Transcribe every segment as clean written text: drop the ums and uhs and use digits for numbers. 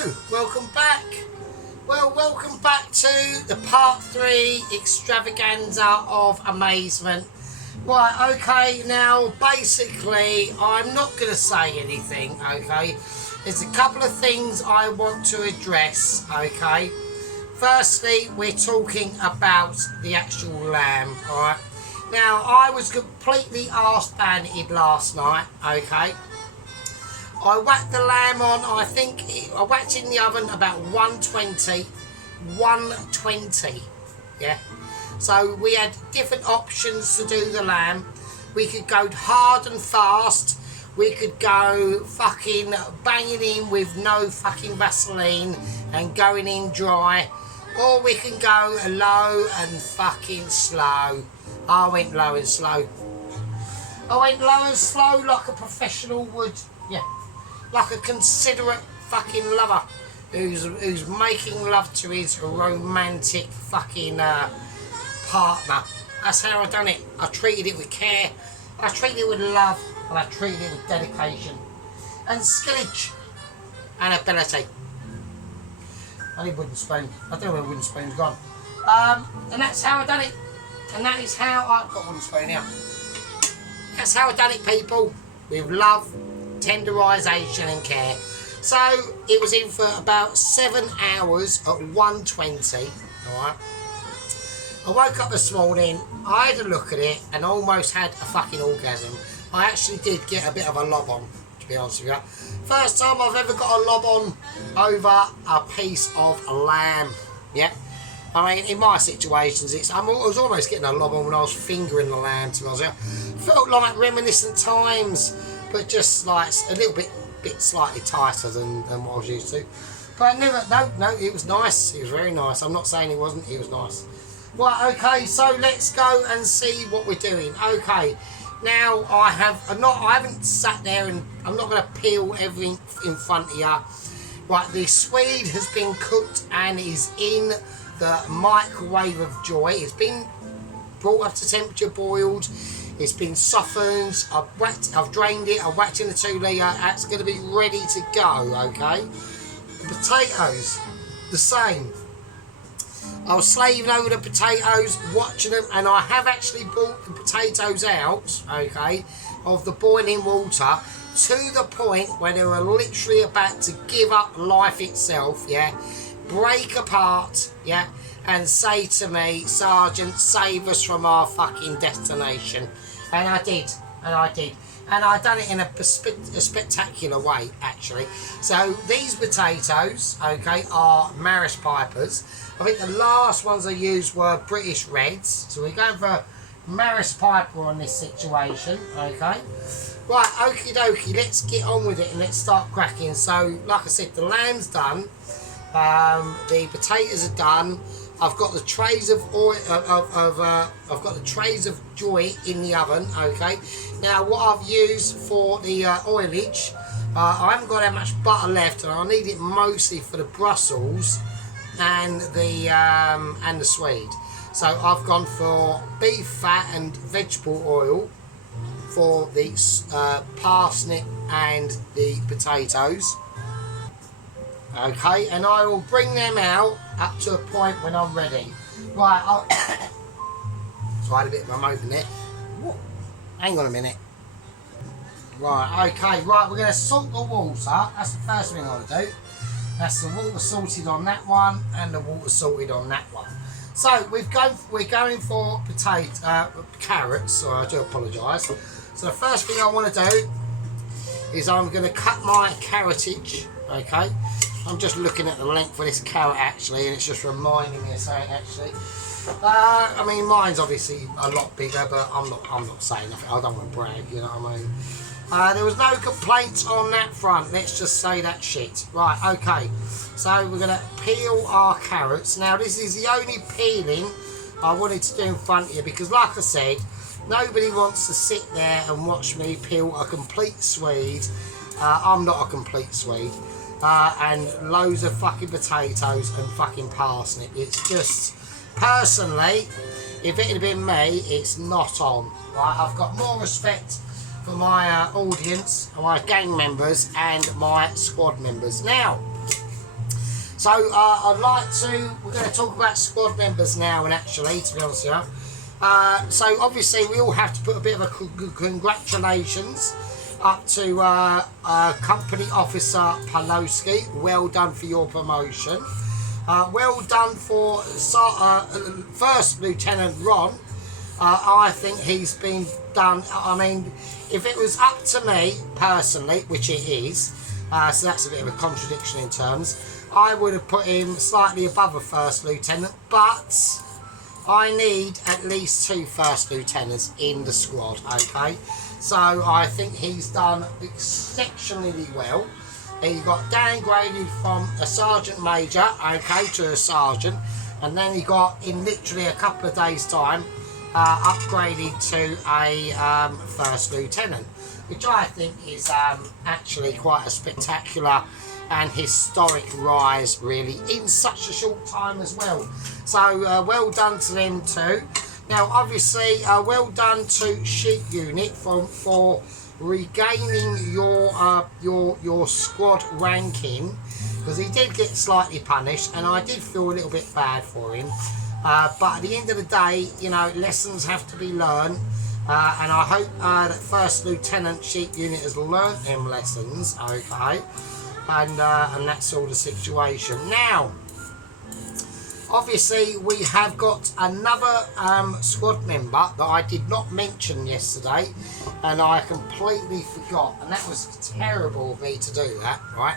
Hello, welcome back. Well, welcome back to the part 3 extravaganza of amazement. Right, okay, now basically I'm not going to say anything, okay. There's a couple of things I want to address, okay. Firstly, we're talking about the actual lamb, alright. Now, I was completely arse-banded last night, okay. I whacked the lamb on, I whacked it in the oven about 120, yeah. So we had different options to do the lamb. We could go hard and fast, we could go fucking banging in with no fucking Vaseline and going in dry, or we can go low and fucking slow. I went low and slow. I went low and slow like a professional would, yeah. Like a considerate fucking lover who's making love to his romantic fucking partner. That's how I done it. I treated it with care, I treated it with love, and I treated it with dedication and skillage and ability. I need wooden spoon. I don't know where wooden spoon's gone. And that's how I done it. And that is how I've got wooden spoon now. That's how I done it, people. With love, tenderisation and care. So it was in for about 7 hours at 120. Alright. I woke up this morning, I had a look at it and almost had a fucking orgasm. I actually did get a bit of a lob on, to be honest with you. First time I've ever got a lob on over a piece of lamb. Yeah. I mean, in my situations, I was almost getting a lob on when I was fingering the lamb, to be honest with you. Felt like reminiscent times, but just like a little bit slightly tighter than what I was used to. But no, it was nice. It was very nice. I'm not saying it wasn't. It was nice. Right, okay. So let's go and see what we're doing. Okay. Now I haven't sat there and I'm not going to peel everything in front of you. Right, the swede has been cooked and is in the microwave of joy. It's been brought up to temperature, boiled. It's been softened. I've drained it. I've whacked in the 2 litre. It's going to be ready to go. Okay. The potatoes, the same. I was slaving over the potatoes, watching them, and I have actually brought the potatoes out, okay, of the boiling water to the point where they were literally about to give up life itself, yeah, break apart, yeah, and say to me, Sergeant, save us from our fucking destination. And I did, and I did. And I done it in a spectacular way, actually. So these potatoes, okay, are Maris Pipers. I think the last ones I used were British Reds. So we're going for Maris Piper on this situation, okay. Right, okie dokie, let's get on with it and let's start cracking. So, like I said, the lamb's done. The potatoes are done. I've got the trays of oil. I've got the trays of joy in the oven. Okay. Now, what I've used for the oilage, I haven't got that much butter left, and I need it mostly for the Brussels and the Swede. So I've gone for beef fat and vegetable oil for the parsnip and the potatoes. Okay, and I will bring them out up to a point when I'm ready. Right, so I had a bit of a moment there. Hang on a minute. Right, okay, right, we're going to salt the water. That's the first thing I'm going to do. That's the water salted on that one and the water salted on that one. So we're going for carrots, so I do apologise. So the first thing I want to do is I'm going to cut my carrotage, okay. I'm just looking at the length of this carrot actually, and it's just reminding me of something actually. I mean, mine's obviously a lot bigger, but I'm not saying nothing. I don't want to brag, you know what I mean. There was no complaints on that front. Let's just say that shit. Right, okay. So we're gonna peel our carrots. Now this is the only peeling I wanted to do in front of you because, like I said, nobody wants to sit there and watch me peel a complete Swede. I'm not a complete Swede. And loads of fucking potatoes and fucking parsnip. It's just, personally, if it had been me, it's not on. Right, I've got more respect for my audience, my gang members and my squad members. Now, So we're going to talk about squad members now, and actually, to be honest with you. So obviously we all have to put a bit of a congratulations up to Company Officer Pawlowski. Well done for your promotion. Well done for First Lieutenant Ron. I think he's been done. I mean, if it was up to me personally, which it is, so that's a bit of a contradiction in terms, I would have put him slightly above a First Lieutenant, but I need at least 2 First Lieutenants in the squad, okay? So I think he's done exceptionally well. He got downgraded from a Sergeant Major, okay, to a Sergeant, and then he got, in literally a couple of days' time, upgraded to a First Lieutenant, which I think is actually quite a spectacular and historic rise, really, in such a short time as well. So well done to them too. Now obviously well done to Sheep Unit for regaining your squad ranking, because he did get slightly punished and I did feel a little bit bad for him, but at the end of the day, you know, lessons have to be learned, and I hope that First Lieutenant Sheep Unit has learnt them lessons, okay, and that sort of situation. Now obviously we have got another squad member that I did not mention yesterday, and I completely forgot, and that was terrible of me to do that, right?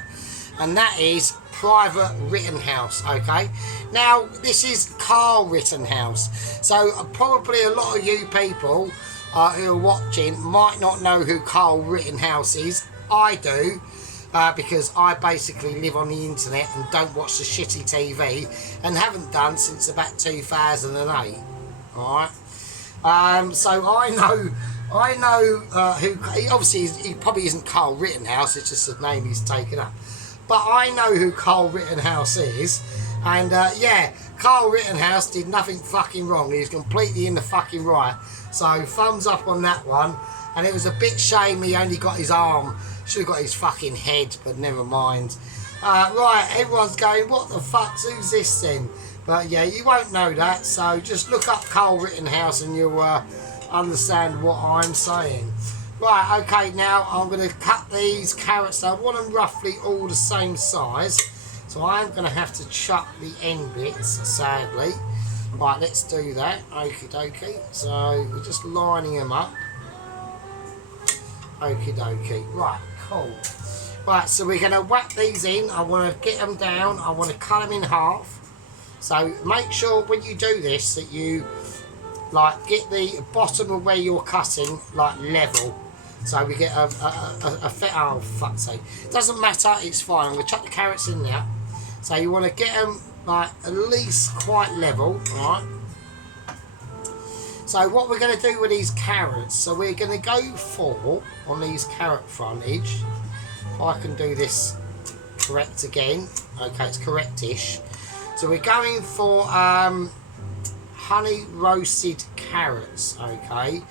And that is Private Rittenhouse, okay? Now this is Carl Rittenhouse, so probably a lot of you people who are watching might not know who Carl Rittenhouse is. I do. Because I basically live on the internet and don't watch the shitty TV, and haven't done since about 2008. Alright? So I know who, obviously he probably isn't Carl Rittenhouse, it's just the name he's taken up. But I know who Carl Rittenhouse is, and yeah, Carl Rittenhouse did nothing fucking wrong. He was completely in the fucking right. So thumbs up on that one. And it was a bit shame he only got his arm. Should have got his fucking head, but never mind. Right, everyone's going, what the fuck's, who's this then? But yeah, you won't know that, so just look up Carl Rittenhouse and you'll understand what I'm saying. Right, okay, now I'm going to cut these carrots. I want them roughly all the same size, so I'm going to have to chuck the end bits, sadly. Right, let's do that. Okie dokie. So we're just lining them up. Okie dokie. Right, cool. Right, so we're going to whack these in. I want to get them down. I want to cut them in half. So make sure when you do this that you like get the bottom of where you're cutting like level. So we get a fit. Oh, fuck's sake. Doesn't matter, it's fine. I'm going to chuck the carrots in there. So you want to get them like at least quite level, right? So what we're going to do with these carrots, so we're going to go for, on these carrot frontage, if I can do this correct again, okay, it's correct-ish. So we're going for honey roasted carrots, okay.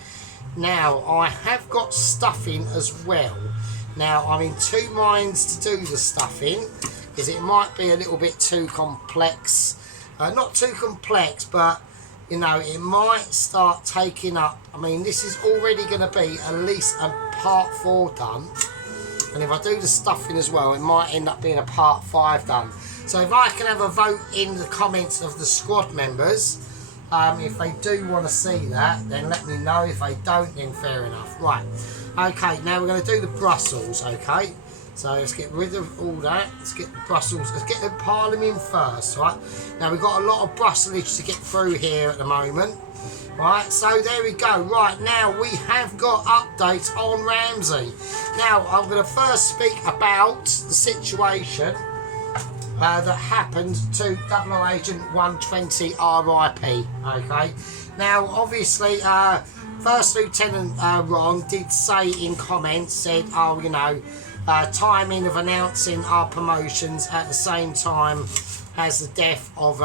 Now I have got stuffing as well. Now I'm in 2 minds to do the stuffing, because it might be a little bit too complex. Not too complex, but you know, it might start taking up. I mean, this is already going to be at least a part 4 done, and if I do the stuffing as well, it might end up being a part 5 done. So if I can have a vote in the comments of the squad members, if they do want to see that, then let me know. If they don't, then fair enough. Right, okay, now we're going to do the Brussels, okay? So let's get rid of all that. Let's get the Brussels. Let's get the Parliament first, right? Now we've got a lot of Brussels to get through here at the moment, right? So there we go. Right, now we have got updates on Ramsey. Now I'm going to first speak about the situation that happened to Double Agent 120 RIP. Okay. Now obviously, First Lieutenant Ron did say in comments, said, oh, you know, timing of announcing our promotions at the same time as the death of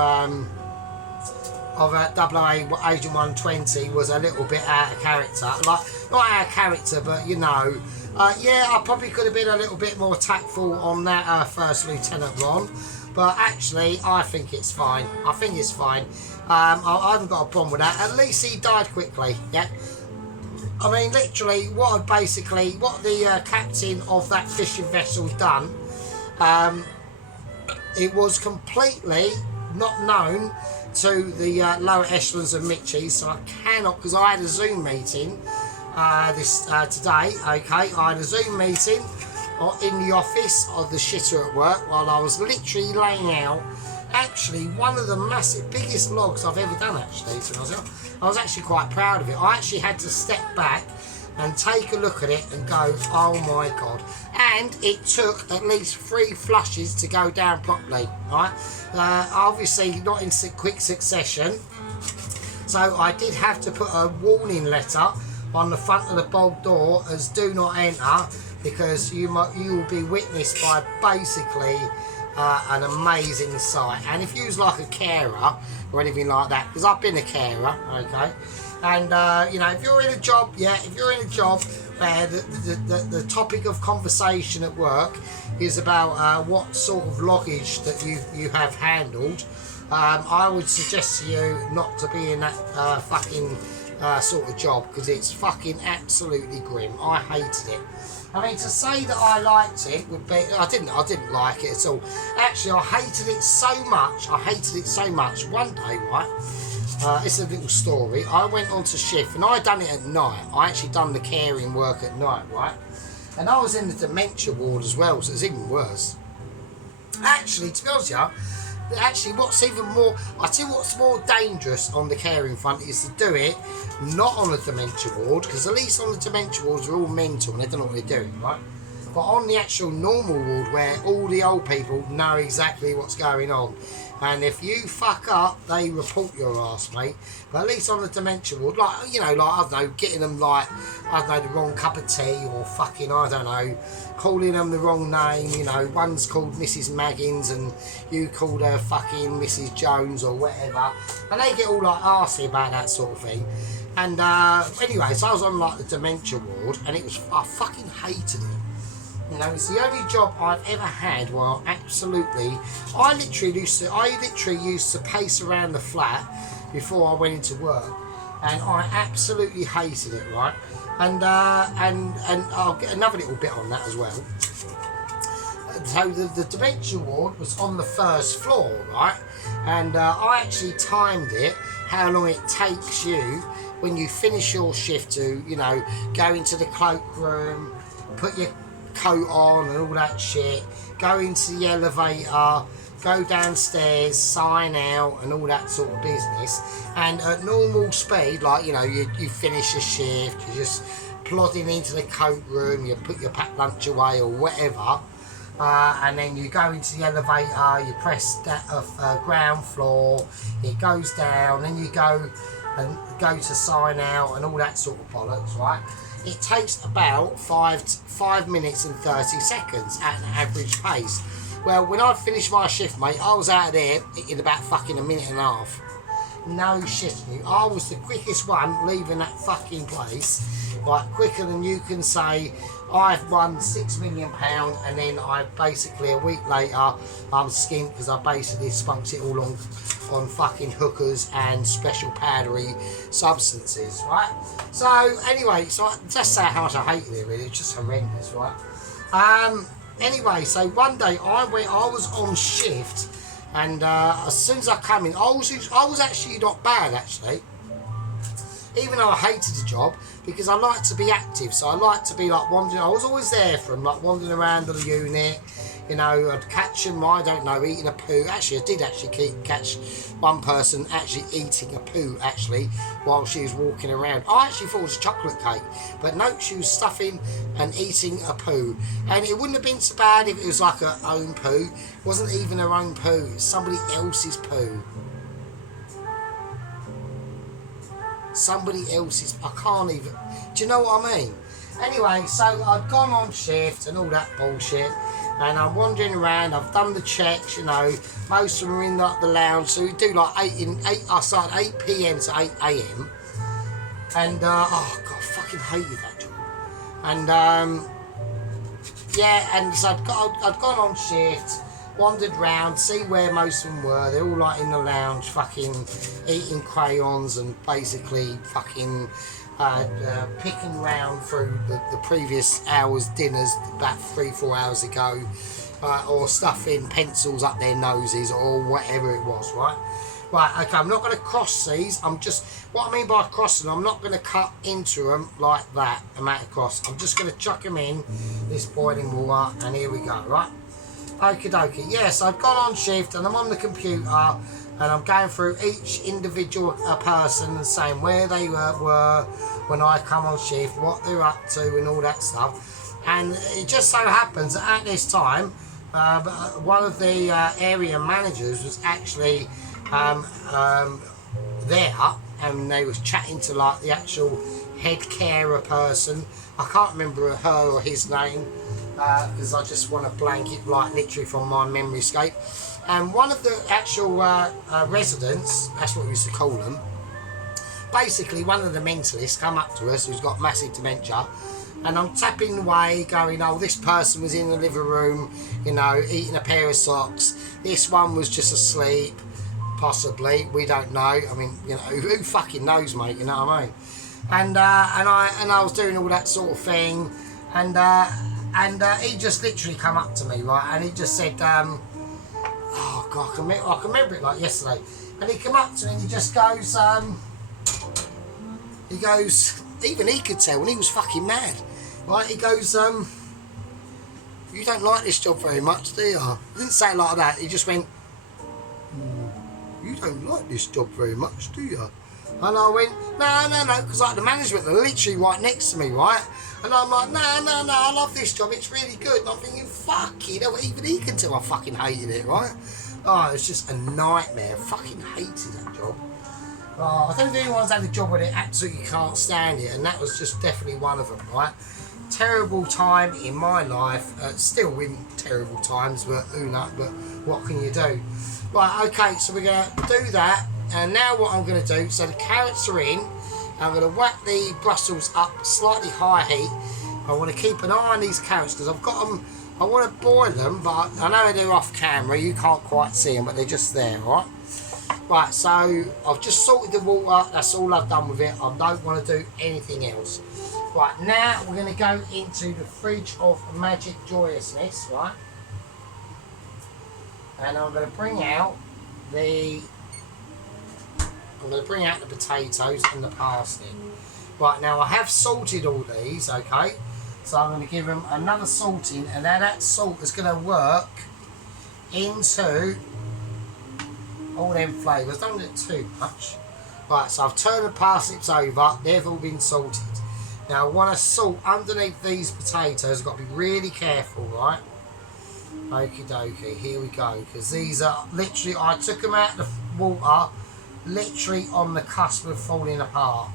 Double Agent 120 was a little bit out of character. Like, not out of character, but you know, Yeah, I probably could have been a little bit more tactful on that First Lieutenant Ron, but actually I think it's fine. I think it's fine. I haven't got a problem with that. At least he died quickly, yeah? I mean, literally, what the captain of that fishing vessel done, it was completely not known to the lower echelons of Mitchie, so I cannot, because I had a Zoom meeting today, okay, I had a Zoom meeting in the office of the shitter at work while I was literally laying out actually one of the biggest logs I've ever done actually, to myself. I was actually quite proud of it. I actually had to step back and take a look at it and go, oh my god. And it took at least 3 flushes to go down properly, right? Obviously not in quick succession, so I did have to put a warning letter on the front of the bolt door as do not enter, because you will be witnessed by basically an amazing sight. And if you was like a carer or anything like that, because I've been a carer, okay, and you know, if you're in a job, where the topic of conversation at work is about what sort of loggage that you have handled, I would suggest to you not to be in that fucking sort of job, because it's fucking absolutely grim. I hated it. I mean, to say that I liked it would be, I didn't like it at all. Actually, I hated it so much. One day, right, it's a little story. I went on to shift, and I done it at night. I actually done the caring work at night, right? And I was in the dementia ward as well, so it's even worse. Actually, to be honest with you, actually, what's even more, I tell you what's more dangerous on the caring front is to do it not on the dementia ward, because at least on the dementia wards they're all mental and they don't know what they're doing, right? But on the actual normal ward where all the old people know exactly what's going on, and if you fuck up, they report your ass, mate. But at least on the dementia ward, like, you know, like, I don't know, getting them, like, I don't know, the wrong cup of tea, or fucking, I don't know, calling them the wrong name, you know, one's called Mrs. Maggins and you called her fucking Mrs. Jones or whatever, and they get all, like, arsey about that sort of thing. And, anyway, so I was on, like, the dementia ward, and I fucking hated it. You know, it's the only job I've ever had where I literally used to pace around the flat before I went into work, and I absolutely hated it, right? And I'll get another little bit on that as well. So the dementia ward was on the first floor, right? And I actually timed it, how long it takes you when you finish your shift to, you know, go into the cloakroom, put your coat on and all that shit, go into the elevator, go downstairs, sign out and all that sort of business. And at normal speed, like, you know, you finish your shift, you're just plodding into the coat room, you put your packed lunch away or whatever, and then you go into the elevator, you press that ground floor, it goes down, then you go to sign out and all that sort of bollocks, right? It takes about 5 minutes and 30 seconds at an average pace. Well, when I finished my shift, mate, I was out of there in about fucking a minute and a half. No shit, I was the quickest one leaving that fucking place, like quicker than you can say I've won £6 million, and then I basically a week later I'm skint because I basically spunked it all on fucking hookers and special powdery substances, right? So anyway, so just say how much I hated it, really. It's just horrendous, right? Anyway, so one day I was on shift, and as soon as I came in, I was actually not bad, actually, even though I hated the job, because I like to be active, so I like to be like wandering. I was always there for them, like wandering around the unit, you know. I'd catch them, I don't know, eating a poo. Actually, I did actually catch one person actually eating a poo, actually, while she was walking around. I actually thought it was a chocolate cake, but no, she was stuffing and eating a poo. And it wouldn't have been so bad if it was like her own poo. It wasn't even her own poo, it was somebody else's poo. Somebody else's, I can't even, do you know what I mean? Anyway, so I'd gone on shift and all that bullshit, and I'm wandering around, I've done the checks, you know, most of them are in like the lounge, so we do like I start at 8 PM to 8 AM, and oh god, I fucking hated that job. And yeah, and so I'd gone on shift, wandered round, see where most of them were. They're all like in the lounge, fucking eating crayons and basically fucking picking round through the previous hour's dinners about 3-4 hours ago, or stuffing pencils up their noses or whatever it was, right? Right, okay, I'm not going to cross these. What I mean by crossing, I'm not going to cut into them like that, amount across. I'm just going to chuck them in this boiling water, and here we go, right? Okie dokie. Yes, I've gone on shift and I'm on the computer and I'm going through each individual person and saying where they were when I come on shift, what they're up to and all that stuff. And it just so happens that at this time, one of the area managers was actually there, and they was chatting to like the actual head carer person. I can't remember her or his name, because I just want to blank it like literally from my memory scape. And one of the actual residents, that's what we used to call them, basically one of the mentalists come up to us who's got massive dementia, and I'm tapping away going, oh, this person was in the living room, you know, eating a pair of socks, this one was just asleep, possibly, we don't know. I mean, you know, who fucking knows, mate, you know what I mean? And I was doing all that sort of thing, and he just literally come up to me, right, and he just said, oh God, I can remember it like yesterday, and he come up to me and he just goes, even he could tell when he was fucking mad, right, he goes, you don't like this job very much, do you? He didn't say it like that, he just went, you don't like this job very much, do you? And I went, no, because like the management are literally right next to me, right? And I'm like, no, I love this job, it's really good. And I'm thinking, fuck it, even he can tell I fucking hated it, right? Oh, it's just a nightmare, I fucking hated that job. Oh, I don't think anyone's had a job where they absolutely can't stand it, and that was just definitely one of them, right? Terrible time in my life, still in terrible times, but who knows, but what can you do? Right, okay, so we're going to do that, and now what I'm going to do, so the carrots are in, I'm going to whack the Brussels up slightly high heat. I want to keep an eye on these carrots because I've got them, I want to boil them, but I know they're off camera, you can't quite see them, but they're just there, right? Right, so I've just salted the water, that's all I've done with it, I don't want to do anything else. Right, now we're going to go into the fridge of Magic Joyousness, right? And I'm going to bring out the potatoes and the parsnip. Right, now I have salted all these, okay? So I'm going to give them another salting, and now that salt is going to work into all them flavours. Don't do it too much. Right, so I've turned the parsnips over, they've all been salted. Now I want to salt underneath these potatoes, I've got to be really careful, right? Okie dokie, here we go, because these are literally, I took them out of the water, literally on the cusp of falling apart.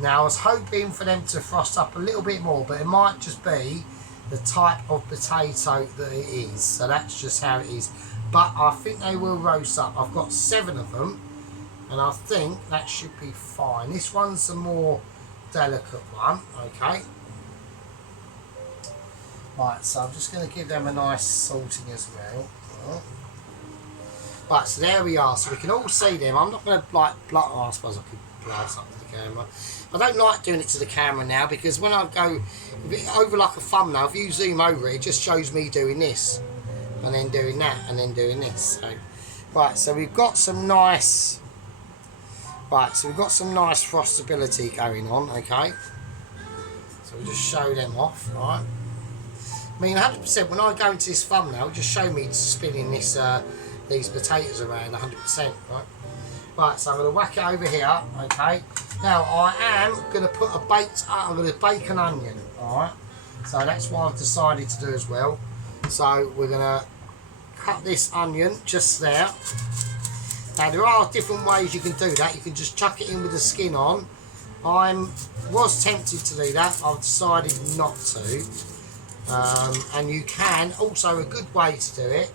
Now I was hoping for them to frost up a little bit more, but it might just be the type of potato that it is, so that's just how it is. But I think they will roast up. I've got 7 of them, and I think that should be fine. This one's the more delicate one, okay? Right, so I'm just going to give them a nice salting as well. Right, so there we are. So we can all see them. I'm not going to like, I suppose I could blast up to the camera. I don't like doing it to the camera now because when I go over like a thumbnail, if you zoom over it, it just shows me doing this and then doing that and then doing this. So, right, so we've got some nice. Right, so we've got some nice frostability going on. Okay, so we'll just show them off, right? I mean, 100%. When I go into this thumbnail, just show me spinning this these potatoes around 100%, right? Right, so I'm going to whack it over here, okay? Now, I am going to put I'm going to bake an onion, alright? So that's what I've decided to do as well. So we're going to cut this onion just there. Now, there are different ways you can do that. You can just chuck it in with the skin on. I was tempted to do that. I've decided not to. And you can, also a good way to do it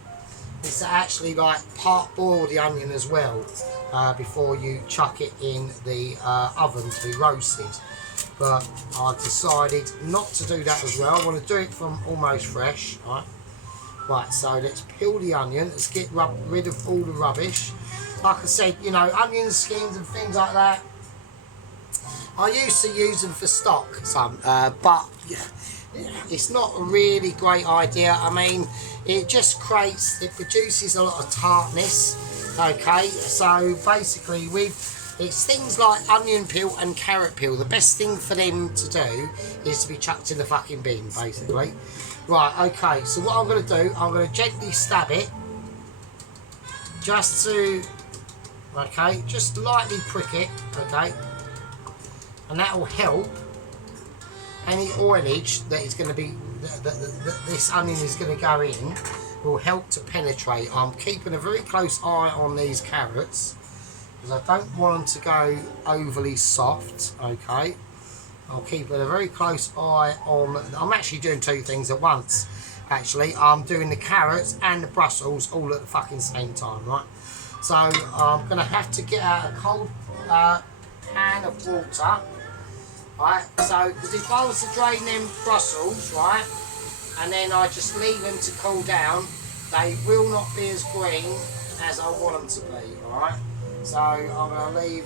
is to actually like part boil the onion as well before you chuck it in the oven to be roasted. but I decided not to do that as well. I want to do it from almost fresh, right? Right, so let's peel the onion. Let's get rid of all the rubbish. Like I said, you know, onion skins and things like that, I used to use them for stock, but it's not a really great idea. I mean, it produces a lot of tartness. Okay, so basically it's things like onion peel and carrot peel. The best thing for them to do is to be chucked in the fucking bin, basically. Right, okay, so what I'm going to do, I'm going to gently stab it, just lightly prick it, okay, and that will help any oilage that is going to be, this onion is going to go in, will help to penetrate. I'm keeping a very close eye on these carrots, because I don't want them to go overly soft, okay. I'll keep a very close eye on, I'm actually doing two things at once, actually. I'm doing the carrots and the Brussels all at the fucking same time, right? So I'm going to have to get out a cold pan of water, right? So, because if I was to drain them Brussels, right, and then I just leave them to cool down, they will not be as green as I want them to be, alright? So I'm going to leave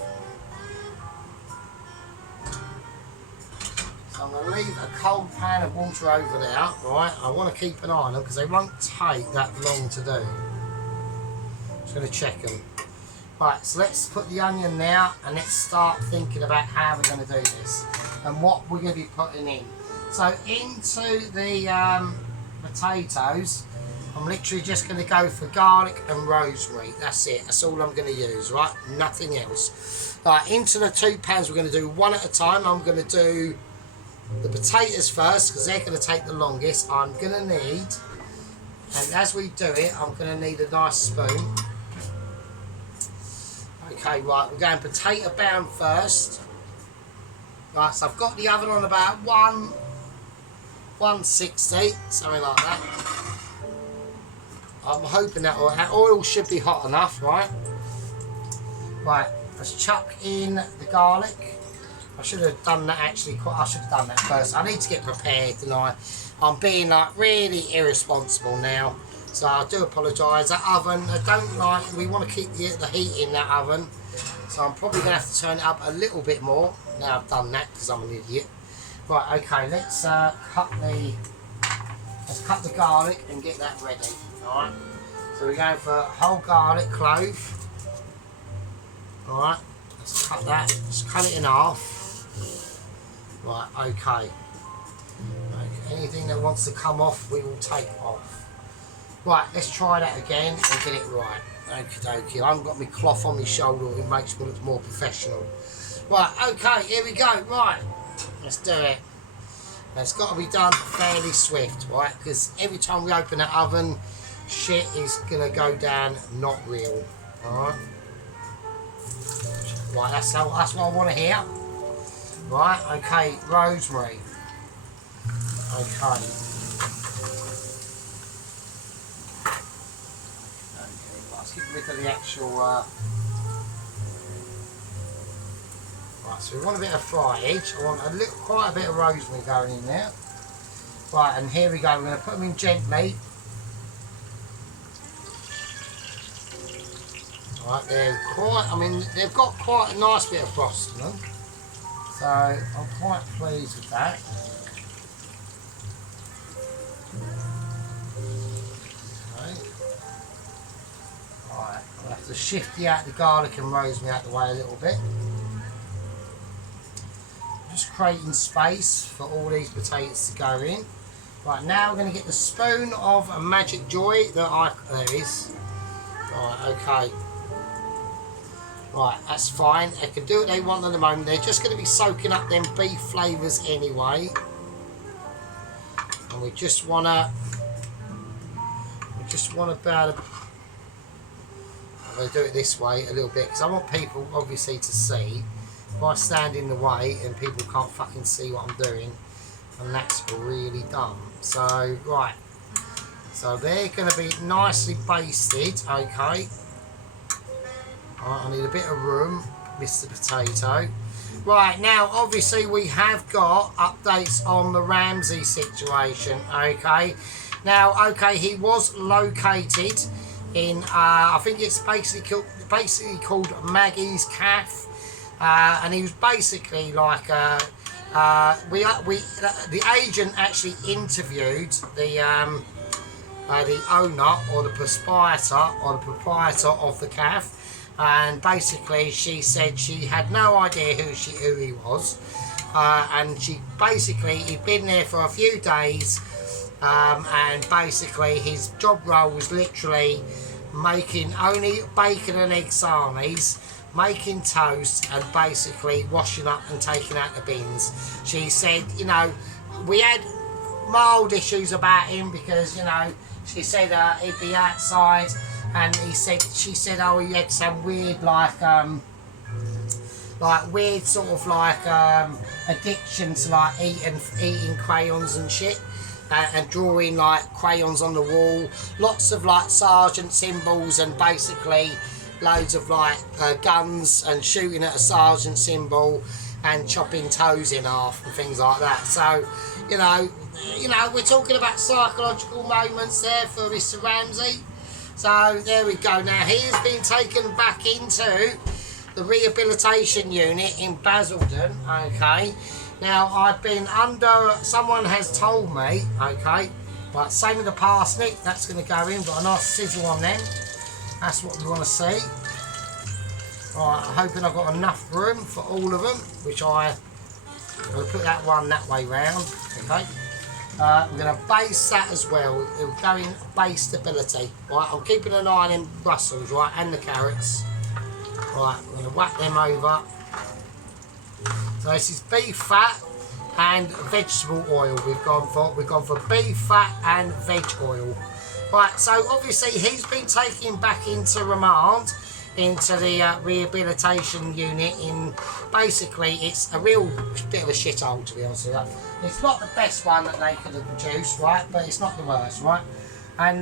a cold pan of water over there, right? I want to keep an eye on them because they won't take that long to do. Just going to check them. Right, so let's put the onion now and let's start thinking about how we're going to do this and what we're going to be putting in. So into the potatoes, I'm literally just going to go for garlic and rosemary. That's it. That's all I'm going to use, right? Nothing else. Right, into the 2 pans, we're going to do one at a time. I'm going to do the potatoes first because they're going to take the longest. I'm going to need, and as we do it, I'm going to need a nice spoon. Okay, right, we're going potato bound first. Right, so I've got the oven on about 160, something like that. I'm hoping that oil should be hot enough, right? Right, let's chuck in the garlic. I should have done that actually. I should have done that first. I need to get prepared tonight. I'm being like really irresponsible now, so I do apologise. That oven, I don't like. We want to keep the heat in that oven, so I'm probably going to have to turn it up a little bit more. Now I've done that because I'm an idiot. Right, okay. Let's cut the garlic and get that ready. All right. So we're going for whole garlic clove. All right. Let's cut that. Let's cut it in half. Right, okay. Anything that wants to come off, we will take off. Right, let's try that again and get it right. Okie dokie. I haven't got my cloth on my shoulder, it makes me look more professional. Right, okay, here we go. Right, let's do it. Now, it's got to be done fairly swift, right? Because every time we open that oven, shit is going to go down not real. Alright. Right, that's what I want to hear. Right, okay, rosemary. Okay. Let's get rid of the actual. Right, so we want a bit of fryage. I want quite a bit of rosemary going in there. Right, and here we go. We're going to put them in gently. Right, they've got quite a nice bit of frost in them. So I'm quite pleased with that. Okay. Right, I'll have to shift the garlic and rosemary out the way a little bit. Just creating space for all these potatoes to go in. Right, now we're going to get the spoon of Magic Joy there is. Right, okay. Right, that's fine. They can do what they want at the moment. They're just going to be soaking up them beef flavours anyway. And we just want to about. I'm going to do it this way a little bit because I want people obviously to see. If I stand in the way and people can't fucking see what I'm doing, and that's really dumb. So right, so they're going to be nicely basted. Okay. Right, I need a bit of room, Mr. Potato. Right, now obviously we have got updates on the Ramsey situation, okay? Now, okay, he was located in, I think it's basically called Maggie's Cafe, and he was basically like, the agent actually interviewed the owner or the proprietor of the cafe, and basically she said she had no idea who he was, and he'd been there for a few days, and basically his job role was literally making only bacon and egg sarnies, making toast, and basically washing up and taking out the bins. She said, you know, we had mild issues about him because, you know, she said he'd be outside, and she said, oh, he had some weird addiction to like eating crayons and shit, and drawing like crayons on the wall, lots of like sergeant symbols, and basically loads of like guns, and shooting at a sergeant symbol and chopping toes in half and things like that. So, you know, we're talking about psychological moments there for Mr. Ramsey. So there we go. Now he has been taken back into the rehabilitation unit in Basildon. Okay. Now I've been under. Someone has told me. Okay. Right. Same with the parsnip. That's going to go in. Got a nice sizzle on them. That's what we want to see. Right. I'm hoping I've got enough room for all of them. Which I'm going to put that one that way round. Okay. We're going to base that as well. It'll go in base stability. Right, I'm keeping an eye on them Brussels, right, and the carrots. Right, I'm going to whack them over. So this is beef fat and vegetable oil we've gone for. We've gone for beef fat and veg oil. Right, so obviously he's been taken back into remand, into the rehabilitation unit. In basically, it's a real bit of a shithole, to be honest with you. It's not the best one that they could have produced, right? But it's not the worst, right? And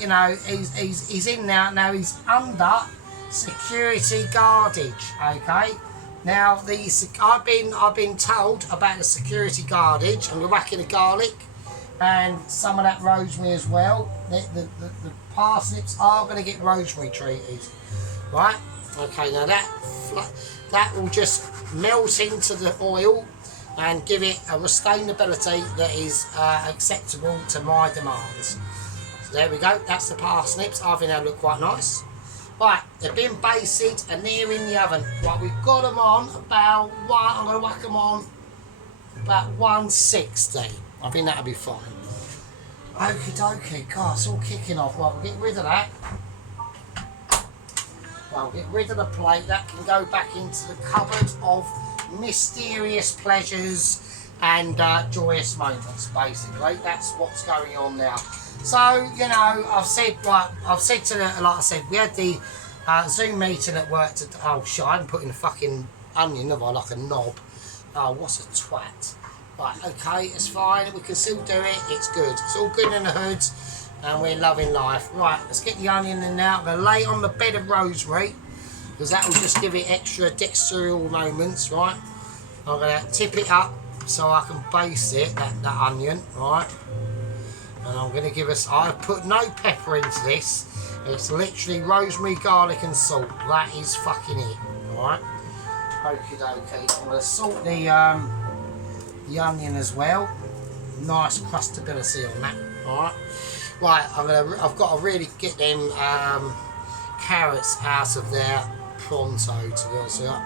you know, he's in now. Now he's under security guardage. Okay. Now I've been told about the security guardage, and we're whacking the garlic and some of that rosemary as well. The parsnips are going to get rosemary treated. Right, okay, now that will just melt into the oil and give it a sustainability that is acceptable to my demands. So there we go, that's the parsnips. I think they look quite nice. Right, they've been basted and they're in the oven. Right, we've got them on about I'm going to whack them on about 160. I think that'll be fine. Okie dokie, God, it's all kicking off. Right, we'll get rid of that. Well, get rid of the plate. That can go back into the cupboard of mysterious pleasures and joyous moments, basically. That's what's going on now. So, you know, I've said to the, like I said, we had the Zoom meeting at work. Oh, shit, I haven't put in a fucking onion, have I, like a knob? Oh, what's a twat? Right, okay, it's fine. We can still do it. It's good. It's all good in the hood. And we're loving life. Right, let's get the onion in now. I'm going to lay it on the bed of rosemary, because that will just give it extra textural moments, right? I'm going to tip it up so I can baste it, that onion, right? And I'm going to give us, I've put no pepper into this. It's literally rosemary, garlic and salt. That is fucking it, alright? Okie dokie. I'm going to salt the onion as well. Nice crustability on that, alright? Right, I've got to really get them carrots out of there pronto, to be honest with you.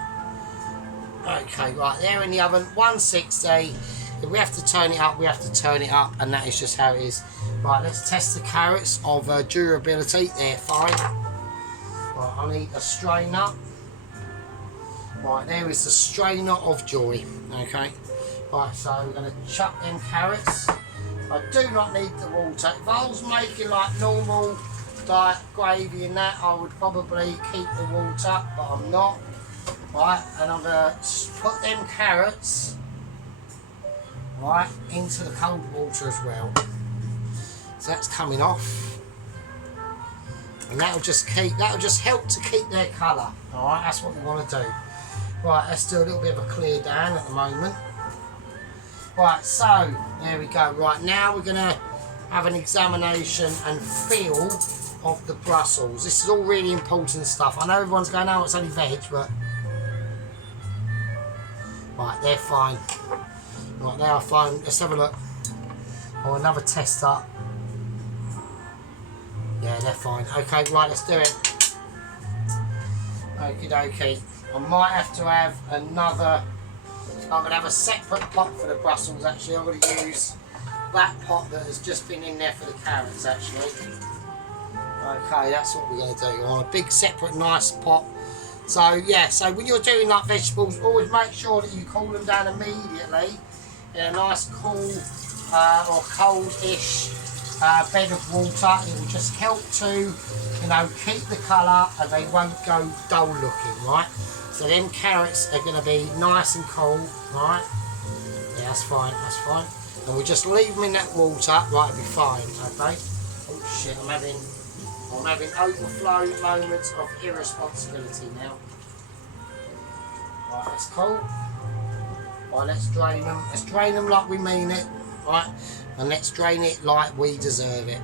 Okay, right, they're in the oven, 160. If we have to turn it up, we have to turn it up, and that is just how it is. Right, let's test the carrots of durability. They're fine. Right, I need a strainer. Right, there is the strainer of joy. Okay, right, so I'm going to chuck them carrots. I do not need the water. If I was making like normal diet gravy and that, I would probably keep the water, but I'm not. Right, and I'm going to put them carrots right into the cold water as well. So that's coming off, and that'll just help to keep their colour. All right, that's what we want to do. Right, let's do a little bit of a clear down at the moment. Right, so there we go. Right, now we're going to have an examination and feel of the Brussels. This is all really important stuff. I know everyone's going, oh, it's only veg, but right, they're fine. Right, they are fine. Let's have a look. Oh, another tester. Yeah, they're fine. Okay, right, let's do it. Okie dokie. I might have to have another. I'm going to have a separate pot for the Brussels actually. I'm going to use that pot that has just been in there for the carrots actually. Okay, that's what we're going to do. I want a big separate nice pot. So yeah, so when you're doing like vegetables, always make sure that you cool them down immediately in a nice cool or cold-ish bed of water. It will just help to, you know, keep the colour and they won't go dull looking, right? So them carrots are going to be nice and cool, right? Yeah, that's fine, that's fine. And we'll just leave them in that water, right, it'll be fine, okay? Oh shit, I'm having overflow moments of irresponsibility now. Right, that's cool. Right, let's drain them. Let's drain them like we mean it, right? And let's drain it like we deserve it.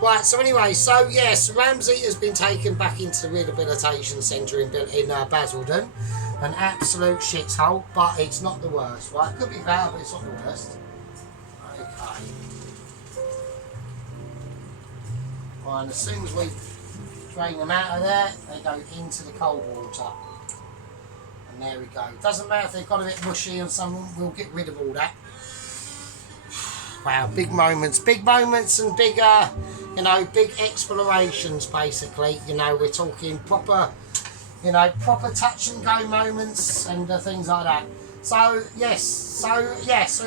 Right, so anyway, so yes, Ramsey has been taken back into the rehabilitation centre in Basildon. An absolute shithole, but it's not the worst, right? It could be bad, but it's not the worst. Okay. Right, and as soon as we drain them out of there, they go into the cold water. And there we go. Doesn't matter if they've got a bit mushy and something, we'll get rid of all that. Wow, big moments and bigger, you know, big explorations basically. You know, we're talking proper, you know, proper touch and go moments and things like that. So yes, so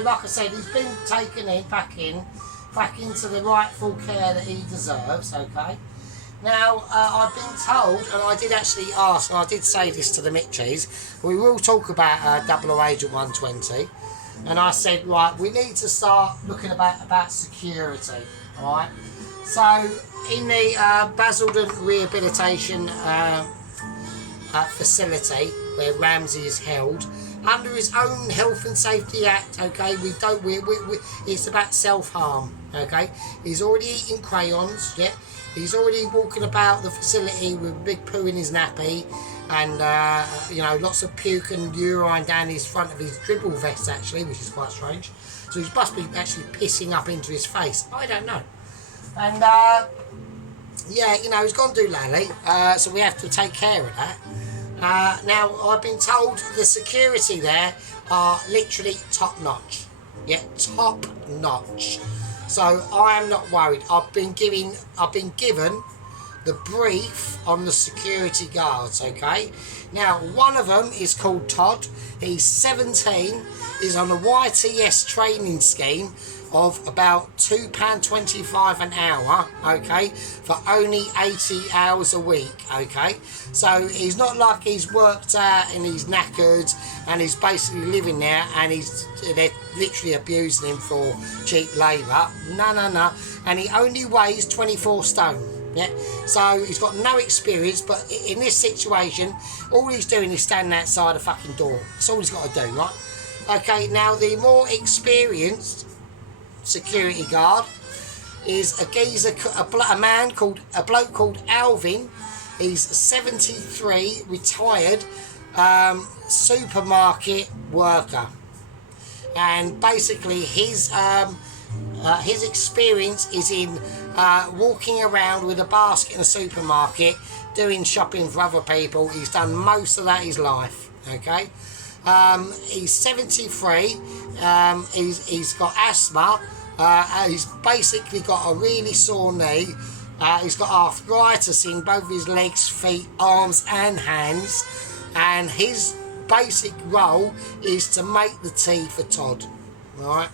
like I said, he's been taken in, back into the rightful care that he deserves, okay? Now, I've been told, and I did actually ask, and I did say this to the Mitchies, we will talk about Double Agent 120. And I said, right, we need to start looking about security, all right? So, in the Basildon Rehabilitation facility where Ramsey is held, under his own Health and Safety Act, okay, it's about self-harm, okay? He's already eating crayons, yeah? He's already walking about the facility with a big poo in his nappy. And, you know, lots of puke and urine down his front of his dribble vest, actually, which is quite strange. So he must be actually pissing up into his face. I don't know. And, yeah, you know, he's gone doolally, so we have to take care of that. Now, I've been told the security there are literally top-notch. Yeah, top-notch. So I am not worried. I've been given the brief on the security guards, okay? Now, one of them is called Todd. He's 17. He's on a YTS training scheme of about £2.25 an hour, okay, for only 80 hours a week, okay? So he's not like he's worked out and he's knackered and he's basically living there and they're literally abusing him for cheap labour. No. And he only weighs 24 stone. Yeah, so he's got no experience, but in this situation, all he's doing is standing outside a fucking door. That's all he's got to do, right? Okay, now the more experienced security guard is a geezer, a bloke called Alvin. He's 73, retired supermarket worker, and basically his experience is in walking around with a basket in a supermarket, doing shopping for other people. He's done most of that his life, okay? He's 73, he's got asthma, he's basically got a really sore knee, he's got arthritis in both his legs, feet, arms and hands, and his basic role is to make the tea for Todd, right?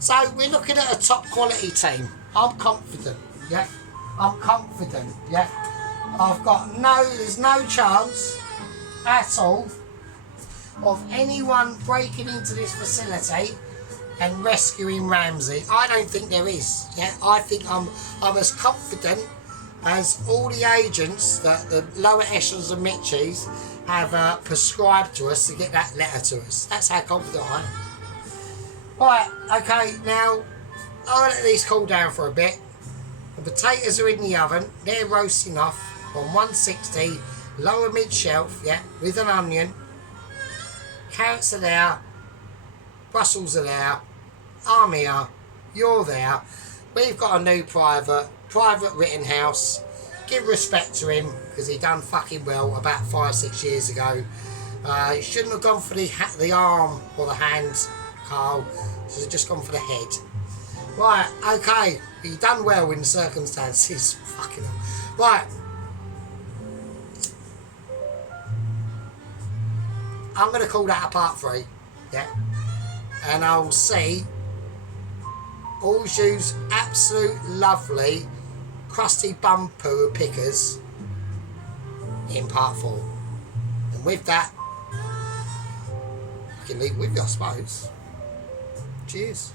So we're looking at a top quality team. I'm confident, yeah? Yeah? There's no chance at all of anyone breaking into this facility and rescuing Ramsey. I don't think there is, yeah? I think I'm as confident as all the agents, the lower echelons of Mitchies, have prescribed to us to get that letter to us. That's how confident I am. Right, okay, now I'll let these cool down for a bit. The potatoes are in the oven, they're roasting off on 160, lower mid shelf, yeah, with an onion. Carrots are there, Brussels are there, I'm here, you're there. We've got a new Private Rittenhouse. Give respect to him, because he done fucking well about 5-6 years ago. He shouldn't have gone for the arm or the hand, Carl. Should have just gone for the head. Right, okay. He done well in the circumstances. Fucking hell. Right. I'm going to call that a part 3. Yeah. And I'll see all yous absolute lovely crusty bum poo pickers in part 4. And with that, I can leave with you, I suppose. Cheers.